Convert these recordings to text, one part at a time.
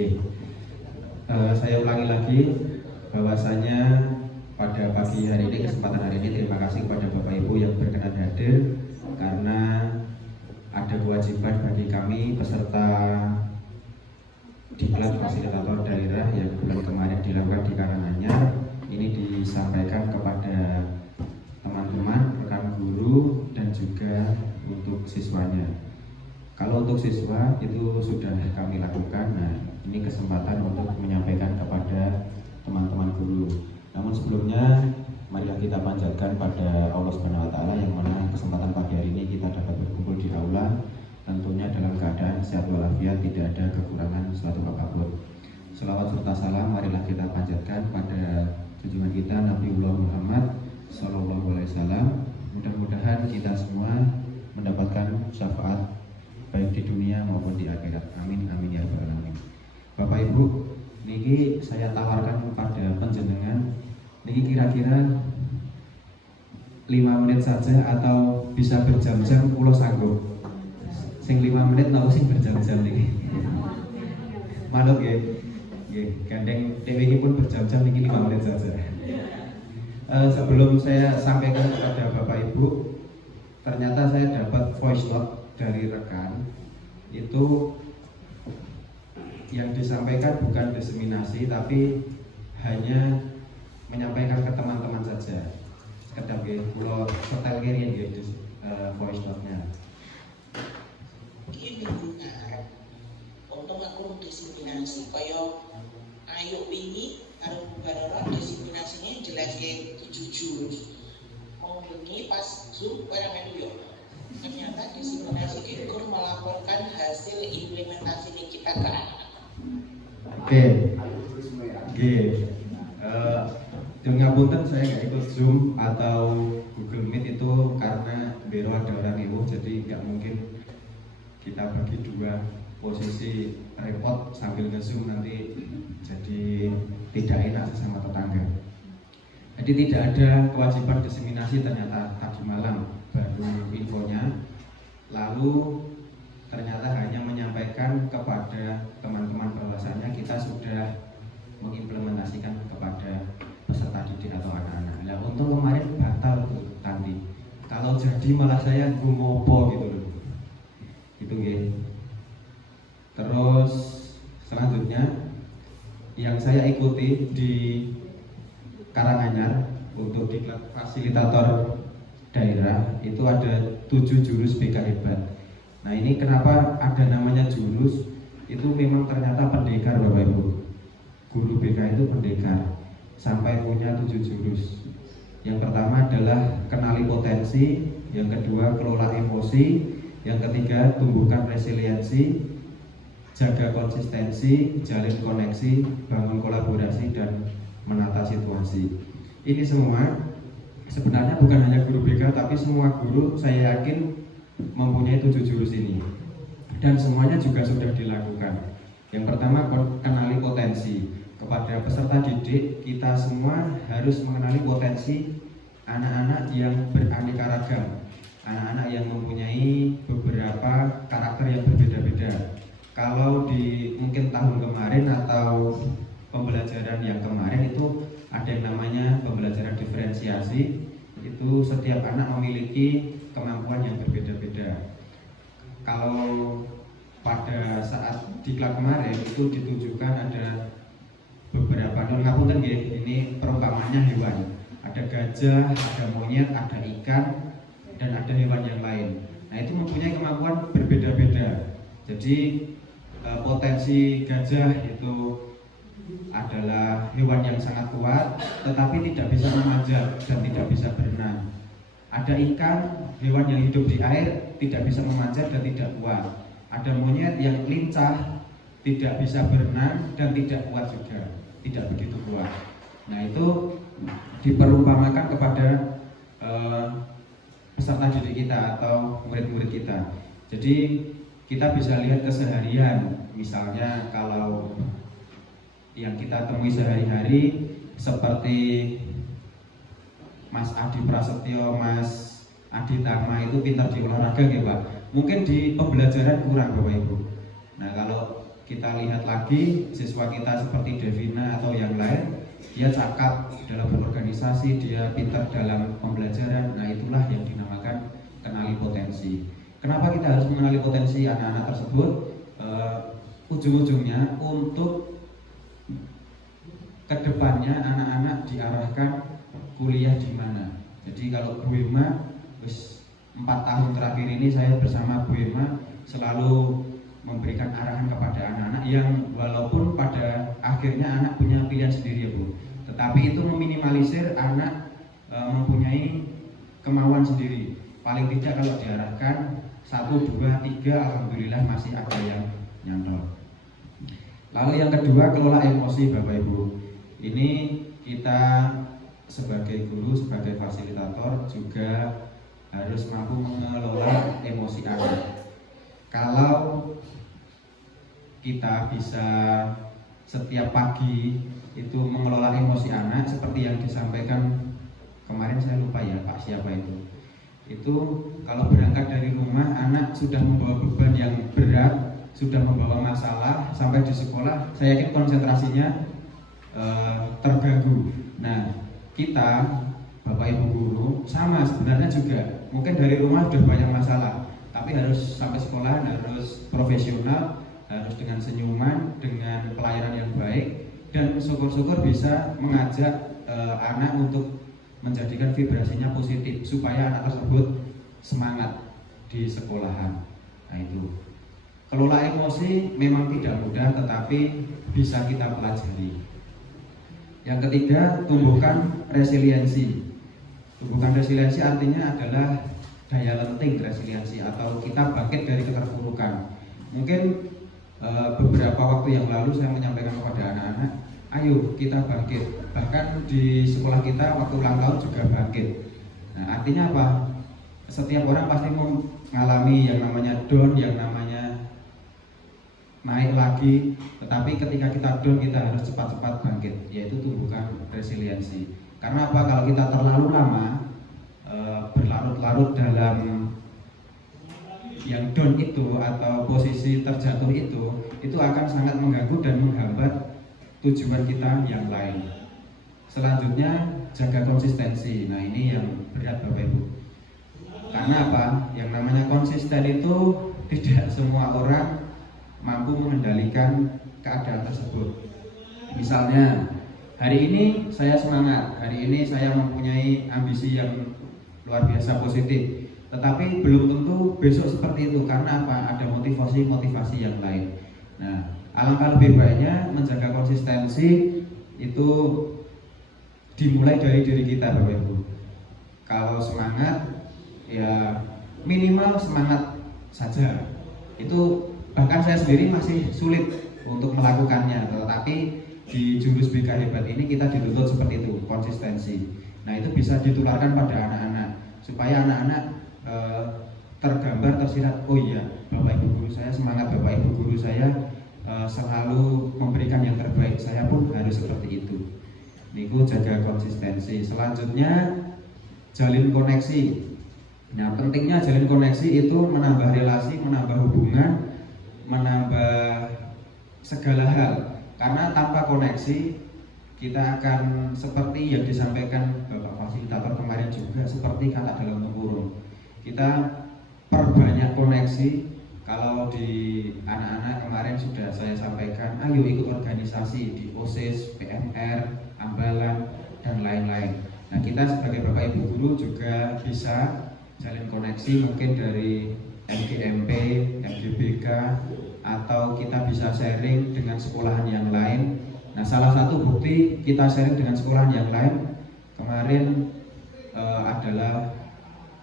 Oke. Saya ulangi lagi bahwasanya pada pagi hari ini, kesempatan hari ini, terima kasih kepada Bapak Ibu yang berkenan hadir karena ada kewajiban bagi kami peserta diklat fasilitator daerah yang bulan kemarin dilakukan di Karanganyar ini disampaikan kepada teman-teman, rekan guru dan juga untuk siswanya. Kalau untuk siswa itu sudah kami lakukan. Nah, ini kesempatan untuk menyampaikan kepada teman-teman guru. Namun sebelumnya marilah kita panjatkan pada Allah Subhanahu wa taala yang mana kesempatan pagi hari ini kita dapat berkumpul di aula tentunya dalam keadaan sehat walafiat, tidak ada kekurangan suatu apapun. Selawat serta salam marilah kita panjatkan pada junjungan kita Nabiullah Muhammad sallallahu alaihi wasallam. Mudah-mudahan kita semua mendapatkan syafaat baik di dunia maupun di akhirat. Amin amin ya rabbal alamin. Bapak Ibu, niki saya tawarkan pada panjenengan niki kira-kira 5 menit saja atau bisa berjam-jam kula sanggup. Sing 5 menit napa sing berjam-jam niki. Manut nggih. Nggih, gandeng TV ini pun berjam-jam niki 5 menit saja. Sebelum saya sampaikan kepada Bapak Ibu, ternyata saya dapat voice note dari rekan itu yang disampaikan bukan diseminasi tapi hanya menyampaikan ke teman-teman saja. Sekedar nggih kula setel kene nggih voice note-nya. Iki mingguan untung aku diseminasi kaya ayo wingi karo Barara diseminasinya jelas 7 jurus. Mau bengi pas Zoom barang melu yo. Ternyata diseminasi Guru melaporkan hasil implementasi kita ke anak. Oke. Dengan punten saya nggak ikut Zoom atau Google Meet itu karena biro ada orang ibu, jadi nggak mungkin kita bagi dua posisi repot sambil nge-zoom nanti jadi tidak enak sesama tetangga. Jadi tidak ada kewajiban diseminasi ternyata tadi malam baru infonya, lalu ternyata hanya menyampaikan kepada teman-teman bahwasannya kita sudah mengimplementasikan kepada peserta didik atau anak-anak. Nah untuk kemarin batal tuh tadi, kalau jadi malah saya gumopo gitu loh, gitu gitu. Terus selanjutnya yang saya ikuti di Karanganyar untuk diklat fasilitator daerah itu ada 7 jurus BK hebat. Nah ini kenapa ada namanya jurus, itu memang ternyata pendekar Bapak Ibu. Guru BK itu pendekar sampai punya 7 jurus. Yang pertama adalah kenali potensi, yang kedua kelola emosi, yang ketiga tumbuhkan resiliensi, jaga konsistensi, jalin koneksi, bangun kolaborasi dan menata situasi. Ini semua sebenarnya bukan hanya guru BK tapi semua guru saya yakin mempunyai 7 jurus ini dan semuanya juga sudah dilakukan. Yang pertama kenali potensi. Kepada peserta didik kita semua harus mengenali potensi anak-anak yang beraneka ragam, anak-anak yang mempunyai beberapa karakter yang berbeda-beda. Kalau di mungkin tahun kemarin atau pembelajaran yang kemarin itu ada yang namanya pembelajaran diferensiasi, itu setiap anak memiliki kemampuan yang berbeda-beda. Kalau pada saat diklat kemarin itu ditunjukkan ada beberapa ngapunten nggih, ini perumpamannya hewan. Ada gajah, ada monyet, ada ikan dan ada hewan yang lain. Nah, itu mempunyai kemampuan berbeda-beda. Jadi potensi gajah itu adalah hewan yang sangat kuat tetapi tidak bisa memanjat dan tidak bisa berenang. Ada ikan, hewan yang hidup di air, tidak bisa memanjat dan tidak kuat. Ada monyet yang lincah, tidak bisa berenang dan tidak kuat juga, tidak begitu kuat. Nah itu diperumpamakan kepada peserta didik kita atau murid-murid kita. Jadi kita bisa lihat keseharian, misalnya kalau yang kita temui sehari-hari seperti Mas Adi Prasetyo, Mas Adi Tama itu pintar di olahraga ya Pak. Mungkin di pembelajaran kurang Bapak Ibu. Nah kalau kita kita lihat lagi siswa kita seperti Devina atau yang lain, dia cakap dalam berorganisasi, dia pintar dalam pembelajaran. Nah, itulah yang dinamakan kenali potensi. Kenapa kita harus mengenali potensi anak-anak tersebut? Ujung-ujungnya untuk kedepannya anak-anak diarahkan kuliah di mana. Jadi kalau Bu Irma, 4 tahun terakhir ini saya bersama Bu Irma selalu memberikan arahan kepada anak-anak yang walaupun pada akhirnya anak punya pilihan sendiri ya Bu, tetapi itu meminimalisir anak mempunyai kemauan sendiri. Paling tidak kalau diarahkan 1, 2, 3, alhamdulillah masih ada yang nyantol. Lalu yang kedua, kelola emosi Bapak Ibu. Ini kita sebagai guru, sebagai fasilitator juga harus mampu mengelola emosi anak. Kalau kita bisa setiap pagi itu mengelola emosi anak seperti yang disampaikan kemarin, saya lupa ya Pak siapa itu kalau berangkat dari rumah anak sudah membawa beban yang berat, sudah membawa masalah, sampai di sekolah saya yakin konsentrasinya terganggu. Nah, kita Bapak Ibu guru sama sebenarnya juga, mungkin dari rumah sudah banyak masalah, tapi harus sampai sekolah harus profesional, harus dengan senyuman, dengan pelayanan yang baik, dan syukur-syukur bisa mengajak anak untuk menjadikan vibrasinya positif supaya anak tersebut semangat di sekolahan. Nah, itu kelola emosi memang tidak mudah, tetapi bisa kita pelajari. Yang ketiga, tumbuhkan resiliensi. Tumbuhkan resiliensi artinya adalah daya lenting resiliensi, atau kita bangkit dari keterpurukan. Mungkin beberapa waktu yang lalu saya menyampaikan kepada anak-anak, ayo kita bangkit. Bahkan di sekolah kita waktu ulang tahun juga bangkit. Nah, artinya apa? Setiap orang pasti mengalami yang namanya down, yang namanya naik lagi, tetapi ketika kita down kita harus cepat-cepat bangkit, yaitu tumbuhkan resiliensi. Karena apa? Kalau kita terlalu lama berlarut-larut dalam yang down itu atau posisi terjatuh itu akan sangat mengganggu dan menghambat tujuan kita yang lain. Selanjutnya, jaga konsistensi. Nah, ini yang berat Bapak Ibu. Karena apa? Yang namanya konsisten itu tidak semua orang mampu mengendalikan keadaan tersebut. Misalnya, hari ini saya semangat, hari ini saya mempunyai ambisi yang luar biasa positif, tetapi belum tentu besok seperti itu. Karena apa? Ada motivasi-motivasi yang lain. Nah, alangkah lebih baiknya menjaga konsistensi itu dimulai dari diri kita Bapak Ibu. Kalau semangat, ya minimal semangat saja. Itu bahkan saya sendiri masih sulit untuk melakukannya, tetapi di jurus BK Hebat ini kita dituntut seperti itu, konsistensi. Nah, itu bisa ditularkan pada anak-anak supaya anak-anak tergambar, tersirat, oh iya, Bapak Ibu guru saya semangat, Bapak Ibu guru saya selalu memberikan yang terbaik, saya pun harus seperti itu. Niku jaga konsistensi. Selanjutnya, jalin koneksi. Nah, pentingnya jalin koneksi itu menambah relasi, menambah hubungan, menambah segala hal. Karena tanpa koneksi kita akan seperti yang disampaikan Bapak Fasilitator kemarin juga, seperti kata dalam tempurung. Kita perbanyak koneksi. Kalau di anak-anak kemarin sudah saya sampaikan, ayo ikut organisasi di OSIS, PMR, Ambalan, dan lain-lain. Nah, kita sebagai Bapak Ibu guru juga bisa jalin koneksi mungkin dari MGMP, MGBK, atau kita bisa sharing dengan sekolahan yang lain. Nah, salah satu bukti kita sharing dengan sekolahan yang lain kemarin adalah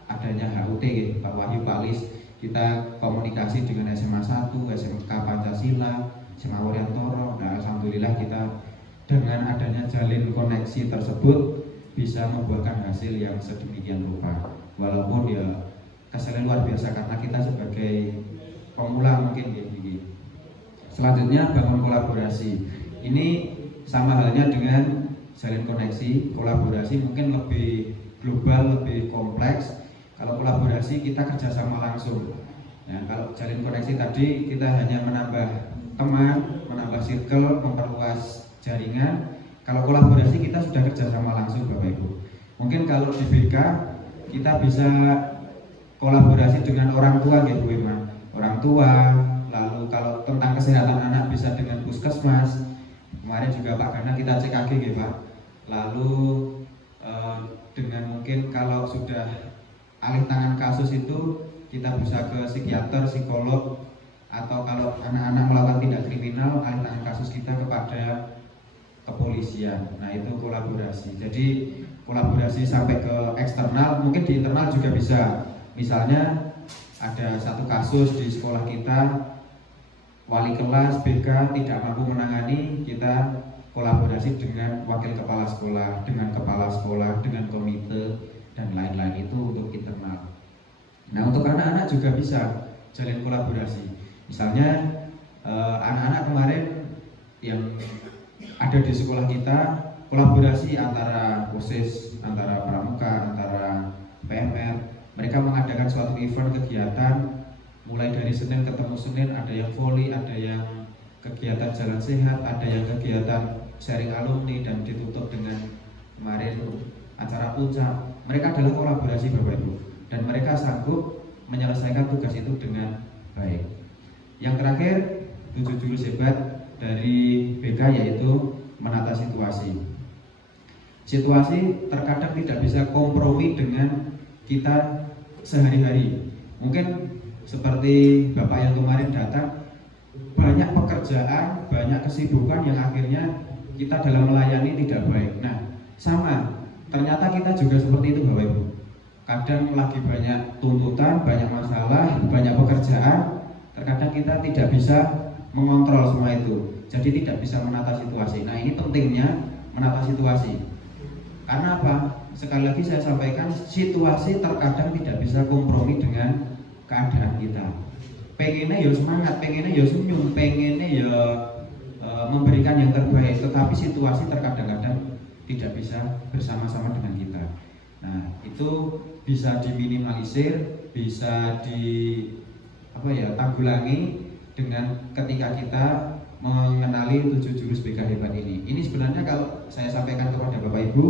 adanya HUT Pak Wahyu Pak Lis. Kita komunikasi dengan SMA 1, SMK Pancasila, SMA Wuryantoro. Nah, alhamdulillah kita dengan adanya jalin koneksi tersebut bisa membuahkan hasil yang sedemikian rupa. Walaupun ya kesannya luar biasa karena kita sebagai pemula mungkin gini. Selanjutnya, bangun kolaborasi. Ini sama halnya dengan jalin koneksi. Kolaborasi mungkin lebih global, lebih kompleks. Kalau kolaborasi kita kerjasama langsung. Nah, kalau jalin koneksi tadi kita hanya menambah teman, menambah circle, memperluas jaringan. Kalau kolaborasi kita sudah kerjasama langsung Bapak Ibu. Mungkin kalau di BK kita bisa kolaborasi dengan orang tua gitu Bu Iman. Orang tua, lalu kalau tentang kesehatan anak bisa dengan puskesmas. Kemarin juga Pak Gana kita CKG gitu Pak. Lalu dengan mungkin kalau sudah alih tangan kasus itu kita bisa ke psikiater, psikolog, atau kalau anak-anak melakukan tindak kriminal alih tangan kasus kita kepada kepolisian. Nah itu kolaborasi. Jadi kolaborasi sampai ke eksternal, mungkin di internal juga bisa. Misalnya ada satu kasus di sekolah kita, wali kelas BK tidak mampu menangani, kita kolaborasi dengan wakil kepala sekolah, dengan kepala sekolah, dengan komite dan lain-lain. Itu untuk internal. Nah untuk anak-anak juga bisa jalin kolaborasi. Misalnya anak-anak kemarin yang ada di sekolah kita kolaborasi antara OSIS, antara pramuka, antara PMR. Mereka mengadakan suatu event kegiatan mulai dari Senin ketemu Senin, ada yang volley, ada yang kegiatan jalan sehat, ada yang kegiatan sharing alumni, dan ditutup dengan kemarin acara puncak. Mereka adalah kolaborasi Bapak Ibu, dan mereka sanggup menyelesaikan tugas itu dengan baik. Yang terakhir 7 jurus hebat dari BK yaitu menata situasi. Situasi terkadang tidak bisa kompromi dengan kita sehari-hari. Mungkin seperti Bapak yang kemarin datang, banyak pekerjaan, banyak kesibukan yang akhirnya kita dalam melayani tidak baik. Nah, sama, ternyata kita juga seperti itu Bapak Ibu. Kadang lagi banyak tuntutan, banyak masalah, banyak pekerjaan, terkadang kita tidak bisa mengontrol semua itu. Jadi tidak bisa menata situasi. Nah ini pentingnya menata situasi. Karena apa? Sekali lagi saya sampaikan, situasi terkadang tidak bisa kompromi dengan keadaan kita. Pengennya ya semangat, pengennya ya senyum, pengennya ya memberikan yang terbaik. Tetapi situasi terkadang-kadang tidak bisa bersama-sama dengan kita. Nah itu bisa diminimalisir, bisa tanggulangi dengan ketika kita mengenali 7 jurus BK hebat ini. Ini sebenarnya kalau saya sampaikan kepada Bapak Ibu,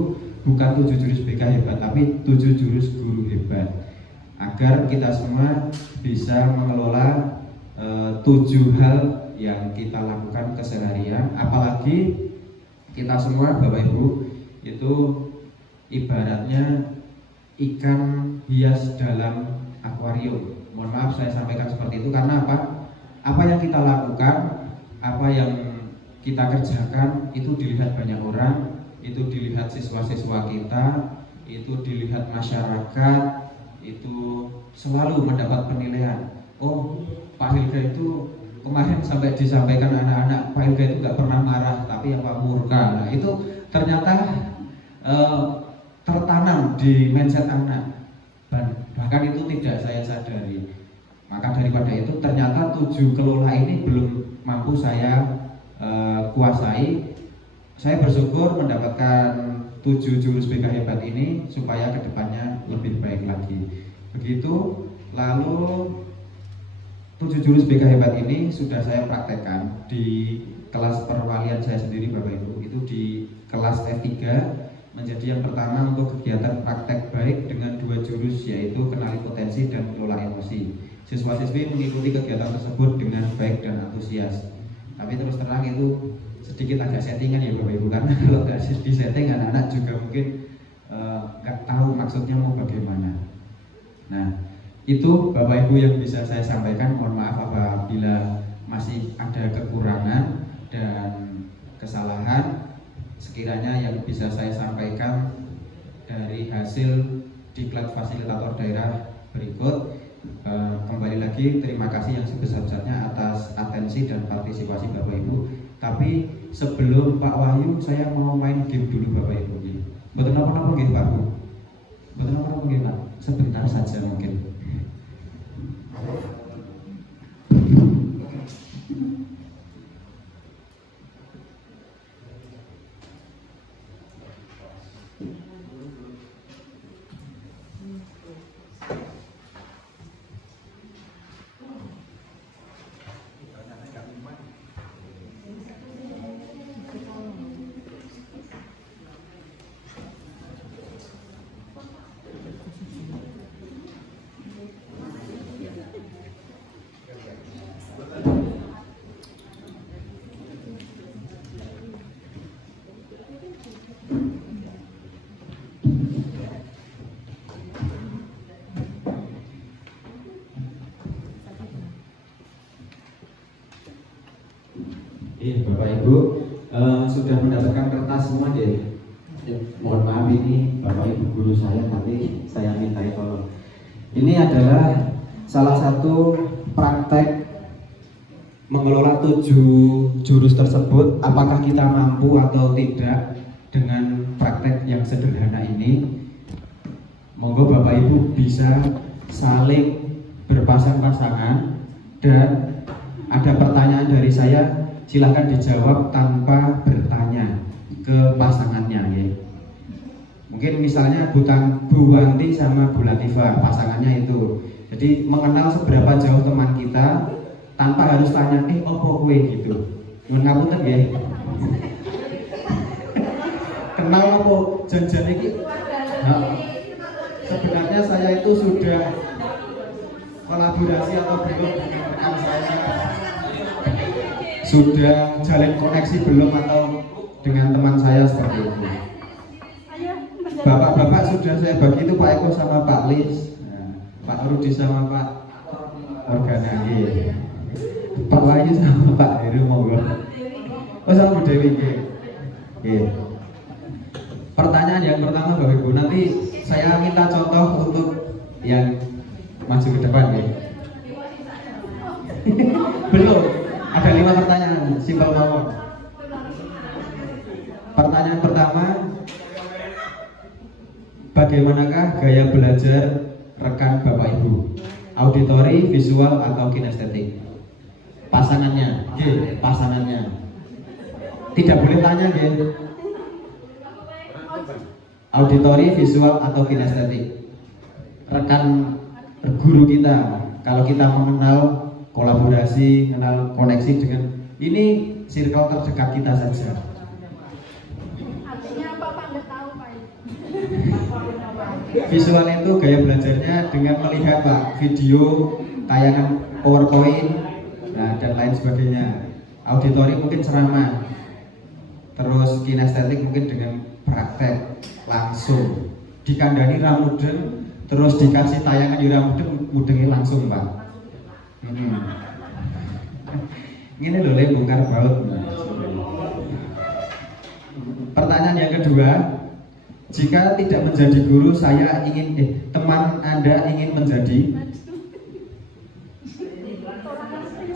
bukan 7 jurus BK hebat, tapi 7 jurus guru hebat, agar kita semua bisa mengelola 7 hal yang kita lakukan keseharian. Apalagi kita semua Bapak Ibu itu ibaratnya ikan hias dalam akuarium. Mohon maaf saya sampaikan seperti itu karena apa? Apa yang kita lakukan, apa yang kita kerjakan itu dilihat banyak orang, itu dilihat siswa-siswa kita, itu dilihat masyarakat, itu selalu mendapat penilaian. Oh, Pak Hilga itu kemarin sampai disampaikan anak-anak, Pak Hilga itu gak pernah marah, tapi apa murka. Nah itu ternyata tertanam di mindset anak, bahkan itu tidak saya sadari. Maka daripada itu ternyata 7 kelola ini belum mampu saya kuasai. Saya bersyukur mendapatkan 7 jurus BK hebat ini supaya kedepannya lebih baik lagi. Begitu. Lalu 7 jurus BK hebat ini sudah saya praktekkan di kelas perwalian saya sendiri Bapak Ibu. Itu di kelas F3 menjadi yang pertama untuk kegiatan praktek baik dengan 2 jurus, yaitu kenali potensi dan kelola emosi. Siswa-siswi mengikuti kegiatan tersebut dengan baik dan antusias. Tapi terus terang itu sedikit agak settingan ya Bapak Ibu, karena kalau nggak di setting anak-anak juga mungkin nggak tahu maksudnya mau bagaimana. Nah itu Bapak Ibu yang bisa saya sampaikan. Mohon maaf apabila masih ada kekurangan dan kesalahan. Sekiranya yang bisa saya sampaikan dari hasil diklat fasilitator daerah berikut. Kembali lagi terima kasih yang sebesar-besarnya atas atensi dan partisipasi Bapak Ibu. Tapi sebelum Pak Wahyu, saya mau main game dulu Bapak Ibu. Betul apa-apa nggih Pak Bu? Betul apa-apa nggih Pak? Sebentar saja mungkin. Bapak Ibu sudah mendapatkan kertas semua deh. Mohon maaf ini Bapak Ibu guru saya, tapi saya minta tolong. Ini adalah salah satu praktek mengelola 7 jurus tersebut. Apakah kita mampu atau tidak dengan praktek yang sederhana ini? Monggo Bapak Ibu bisa saling berpasang-pasangan, dan ada pertanyaan dari saya, silahkan dijawab tanpa bertanya ke pasangannya ya. Mungkin misalnya Bu Wanti sama Bu Latifah, pasangannya itu. Jadi mengenal seberapa jauh teman kita tanpa harus tanya, opo kowe gitu. Ngapunten nggih. Kenal opo janjian iki? Nah, sebenarnya saya itu sudah kolaborasi atau belum dengan rekan saya? Sudah jalin koneksi belum atau dengan teman saya seperti itu? Bapak-bapak sudah saya bagi itu, Pak Eko sama Pak Lis, Pak Rudi sama Pak Organagi, Pak Wahyu sama Pak Heru, monggo. Oh, sama Bu Dewi. Pertanyaan yang pertama Bapak Ibu, nanti saya minta contoh untuk yang maju ke depan ya. Belum, ada 5 pertanyaan, simpel mawon. Pertanyaan pertama, bagaimanakah gaya belajar rekan Bapak Ibu? Auditori, visual, atau kinestetik? Pasangannya, pasangannya. Tidak boleh tanya, auditori, visual, atau kinestetik? Rekan guru kita, kalau kita mengenal kolaborasi, mengenal koneksi dengan ini circle terdekat kita saja. Artinya apa Pak? Nggak tahu Pak. Visual itu gaya belajarnya dengan melihat Pak video, tayangan PowerPoint, dan lain sebagainya. Auditori mungkin ceramah. Terus kinestetik mungkin dengan praktek langsung. Dikandani ramudeng, terus dikasih tayangan di ramudeng, mudengnya langsung Pak. Ini loh bongkar baut. Pertanyaan yang kedua, jika tidak menjadi guru, saya ingin teman Anda ingin menjadi.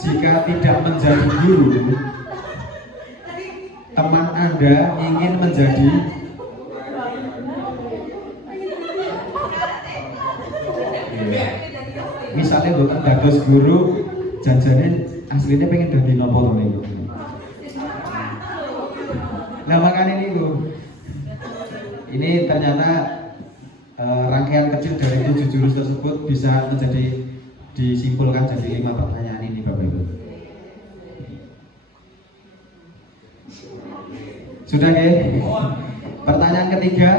Jika tidak menjadi guru, teman Anda ingin menjadi. Misalnya bukan dados guru, janjane aslinya pengen dadi nopo to niku. Nah makanya ini Bu, ini ternyata rangkaian kecil dari 7 jurus tersebut bisa menjadi disimpulkan jadi 5 pertanyaan ini Bapak Ibu. Sudah ya? Pertanyaan ketiga,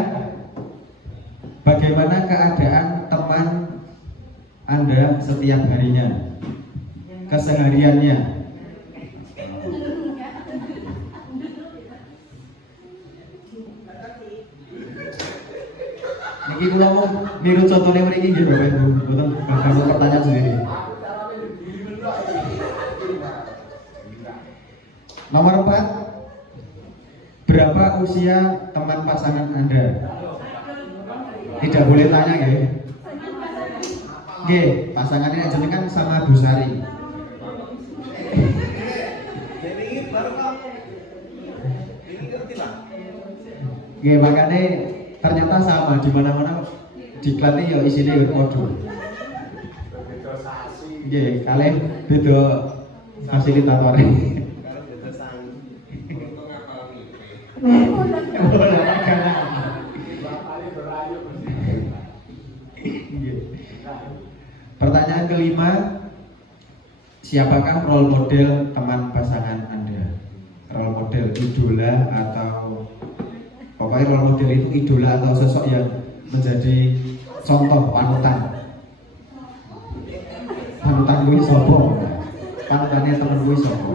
bagaimana keadaan teman Anda setiap harinya, kesehariannya? Niki kula mau niru contone mriki nggih Bapak Ibu, mboten bakal pertanyaan sendiri. Nomor 4, berapa usia teman pasangan Anda? Tidak boleh tanya nggih. Nggih, pasangannya jenengan sama Bu Sari. Nggih, makanya ternyata sama di mana-mana diklatih ya isinya ya podo. Nggih, kalih beda fasilitator. Pertanyaan kelima, siapakah role model teman pasangan Anda? Role model, idola, atau pokoknya role model itu idola atau sosok yang menjadi contoh panutan. Panutan gue sopo, panutannya temen gue sopo.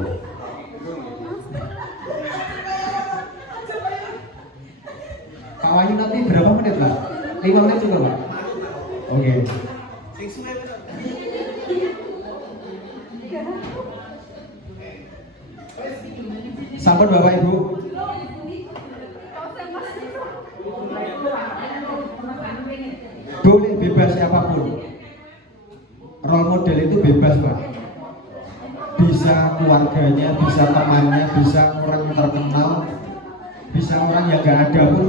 Pak Wahyu nanti berapa menit Pak? 5 menit juga Pak? Oke. Sampun Bapak Ibu. Boleh bebas siapapun. Role model itu bebas Pak. Bisa keluarganya, bisa temannya, bisa orang terkenal, bisa orang yang gak ada pun,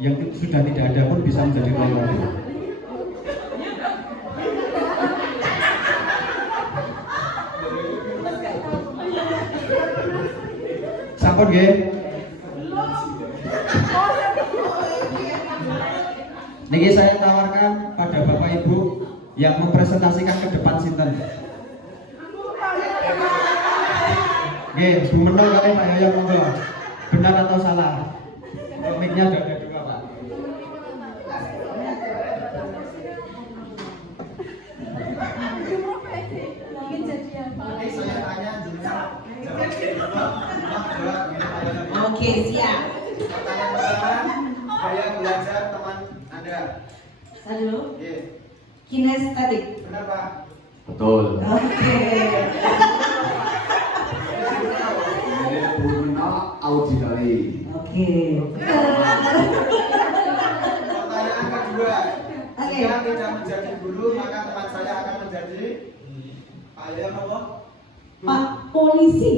yang sudah tidak ada pun bisa menjadi role model. Sampun nggih. Niki saya tawarkan pada Bapak Ibu yang mempresentasikan ke depan sinten. Nggih, Bu Menol kali Pak Yoyo monggo. Benar atau salah? Mic-nya ada dua, Pak. Oke, siap. Pertanyaan pertama, gaya belajar teman Anda. Halo. Nggih. Kinestetik. Benar, Pak. Betul. Oke. Ini Bruno Auditari. Oke. Pertanyaan kedua. Oke. Jika tidak menjadi guru, maka teman saya akan menjadi Pak Yoyo monggo. Pak Polisi.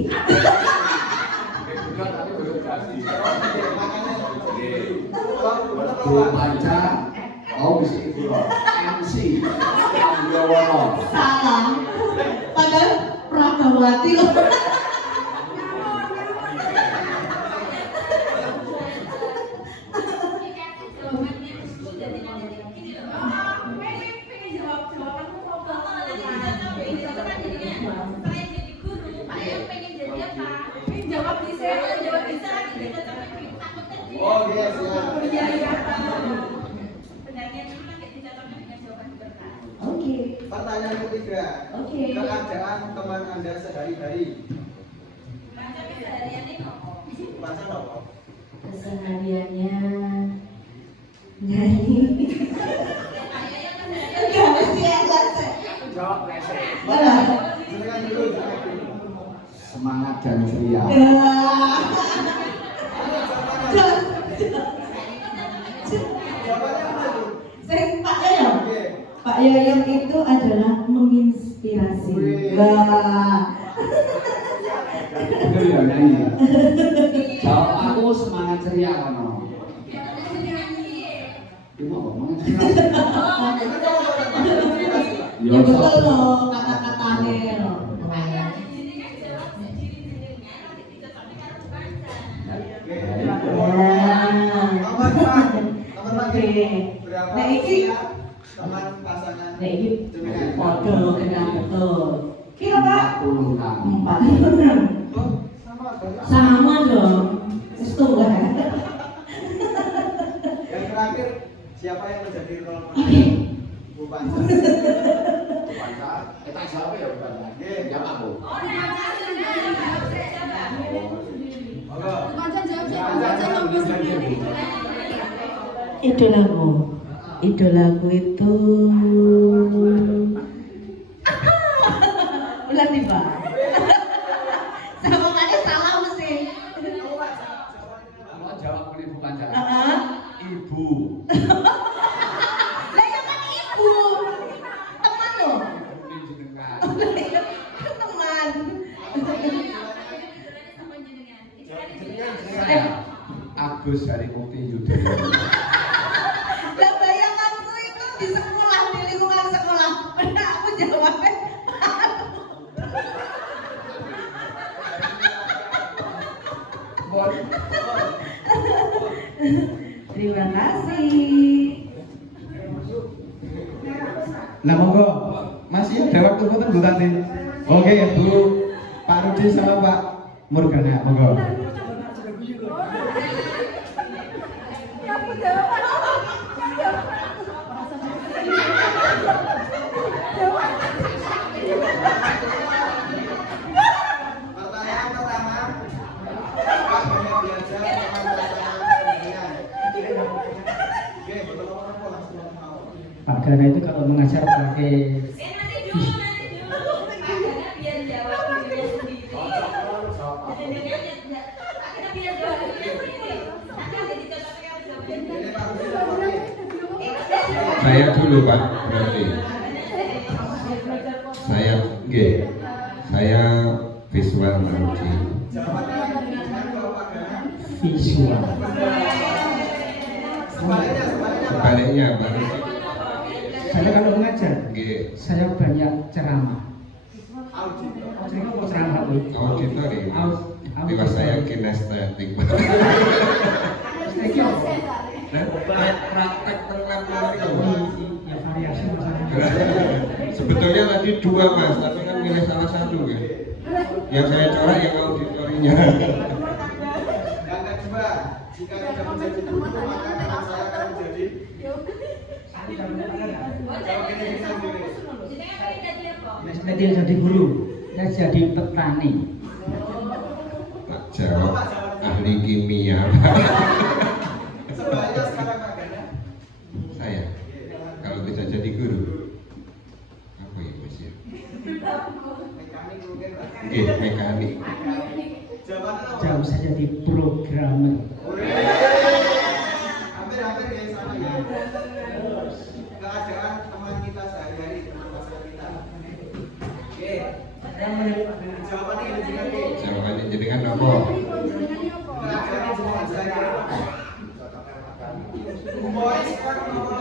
Betul tapi belum kasih. Makanya Guru Panca, kau bisa ikut MC Anggawono. Salah. Padahal Prabawati loh. Oh, yes, ya. Oke. Pertanyaan ketiga. Oke. Keadaan teman Anda sehari-hari. Baca apa? Kesehariannya nyanyi. Enggak mesti enggak. Jawab lesek. Silakan dulu. Semangat dan ceria. Jawabannya apa itu? Pak Yoyo. Oke. Pak Yoyo itu adalah menginspirasi. Wah. Betul ya nyanyi. Jawab aku semangat ceria kono. Ibu ngomong inspirasi. Ya betul loh kata-katanya loh. Nomor 4. Nomor 4. Oke. Berapa Nah, iki usia teman pasangan? Nek iki jenengan? podo kena betul. Kira Pak 46. 46. Oh, sama banyak. Sama dong. Wis tua. Yang terakhir, siapa yang menjadi role model Bu Panca? Panca, tak siapa ya bukan? Nggih. Jawab aku. Monggo. Idolaku itu ulah tiba. Sama kali salah mesti. Mau jawab oleh Bu Panca. Heeh. Ibu. Lah ya kan ibu. Teman loh. Ini jenengan. Teman. Agus dari Mukti Yudhoyono. Lah bayanganku itu di sekolah, di lingkungan sekolah. Pernah aku jawabnya. Bon. Terima kasih. Lah monggo. Masih ada waktu mboten Bu Tanti? Oke, Bu Pak Rudi sama Pak Morgana, monggo. Pertanyaan pertama, apa banyak belajar teman pasangan jenengan? Oke, betul apa langsung mau. Pak Gana itu kalau mengajar pakai Saya dulu Pak, berarti. Saya saya visual Maruji. Visual. Sebaliknya Maruji. Saya kalau mengajar, Nggih. saya banyak ceramah. Ceramah Bu. Auditori. Dewas saya kinestetik. Nah, praktek pengambilan Ya variasi masalah. sebetulnya tadi 2 Mas, tapi kan milih salah satu ya. Yang saya corak yang auditorinya. Yang kedua, jika tidak menjadi guru maka anak saya akan menjadi Saya tidak jadi guru, saya jadi petani. Tak jawab ahli kimia. sebaliknya sekarang Pak Gana. Saya kalau tidak jadi guru apa ya Mas ya? Mekanik mungkin Pak. Mekanik. Jawabannya apa? Jauh saya jadi programmer. Hampir-hampir yang sama ya. Keadaan teman kita sehari-hari, teman masyarakat kita. Oke. Jawabannya ini juga nih. Jawabannya jenengan apa? Keadaan teman sehari-hari. Boy sekarang apa?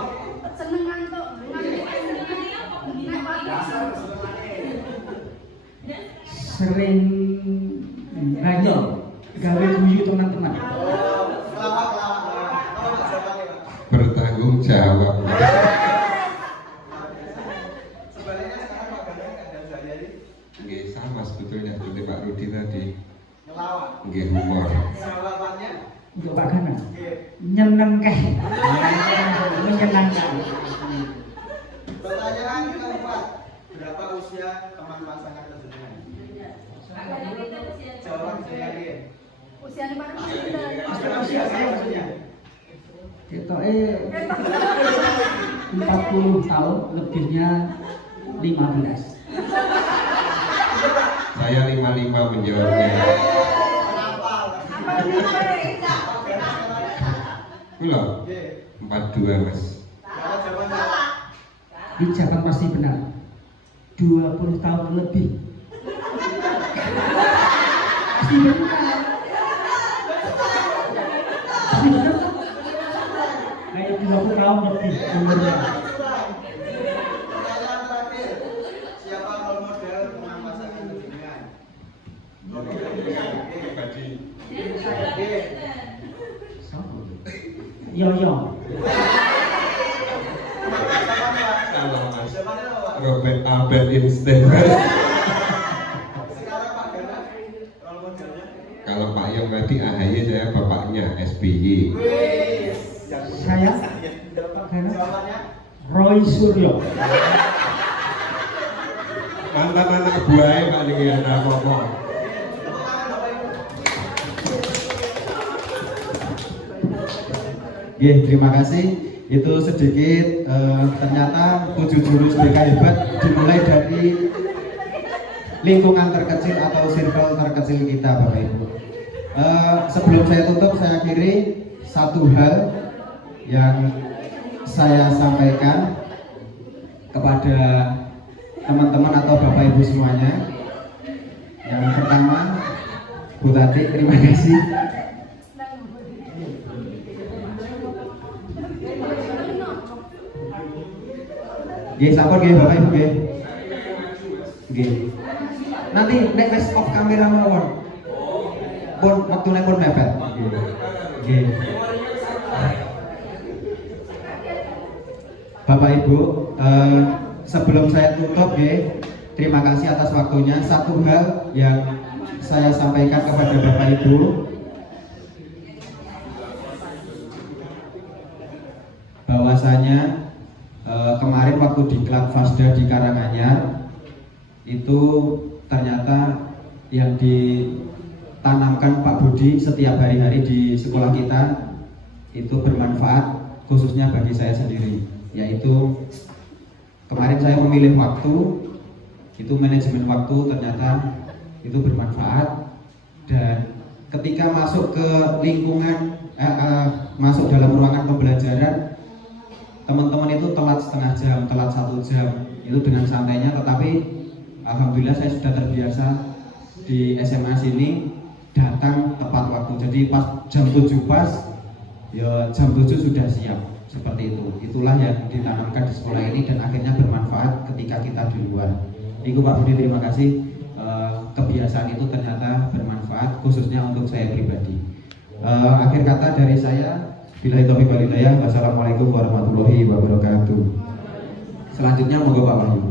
Seneng ngantuk. Sering banyak gawe guyu teman-teman. Kelawak. Apa Pak jawabannya Pak? Bertanggung jawab. Sebaliknya sekarang Pak Gana keadaan sehari-hari Nggih sama sebetulnya seperti Pak Rudi tadi. ngelawak. Nggih humor. Jawabannya Untuk Pak Gana, Oke. nyenengkeh, menyenangkan. Pertanyaan keempat, berapa usia teman pasangan tersebut? Jawaban saya Usianya pada masih muda. Usia saya maksudnya. Kita 40 tahun, lebihnya 15. Saya 55 menjawabnya. Kenapa? Kula Oke. 42 Mas. Jawabannya. Ucapan pasti benar. 20 tahun lebih. Pasti benar. Pasti benar. Kayak 20 tahun lebih umurnya. Pertanyaan terakhir, siapa role model teman pasangan tersebut? Oke. Yo. Salah Mas. Jawabannya apa? Robert Albert Einstein. Sekarang Pak Gana, role modelnya. Kalau Pak Yong tadi AHY, saya bapaknya SBY. Wih. Saya Pak Gana, Jawabannya. Roy Suryo. Mantan anak buahnya Pak Niki ada apa-apa. Tepuk tangan Bapak Ibu. Nggih, terima kasih. Itu sedikit ternyata 7 jurus BK hebat dimulai dari lingkungan terkecil atau circle terkecil kita Bapak Ibu. Sebelum saya tutup, saya akhiri satu hal yang saya sampaikan kepada teman-teman atau Bapak Ibu semuanya. Yang pertama, Bu Tati, terima kasih. Nggih, sampun nggih Bapak Ibu nggih. Nggih. Nanti nek wis off kamera mawon. Pun wektune pun mepet. Nggih. Bapak Ibu, sebelum saya tutup nggih, terima kasih atas waktunya. Satu hal yang saya sampaikan kepada Bapak Ibu, bahwasanya kemarin waktu di Klub Fasda di Karanganyar itu ternyata yang ditanamkan Pak Budi setiap hari-hari di sekolah kita itu bermanfaat, khususnya bagi saya sendiri, yaitu kemarin saya memilih waktu, itu manajemen waktu ternyata itu bermanfaat. Dan ketika masuk ke lingkungan masuk dalam ruangan pembelajaran, teman-teman itu telat setengah jam, telat 1 jam, itu dengan santainya, tetapi alhamdulillah saya sudah terbiasa di SMA sini datang tepat waktu. Jadi pas jam 7 pas, ya jam 7 sudah siap, seperti itu. Itulah yang ditanamkan di sekolah ini dan akhirnya bermanfaat ketika kita di luar. Ibu Pak Budi, terima kasih. Kebiasaan itu ternyata bermanfaat khususnya untuk saya pribadi. Akhir kata dari saya, billahi taufiq wal hidayah. Wassalamualaikum warahmatullahi wabarakatuh. Selanjutnya monggo Pak Wahyu.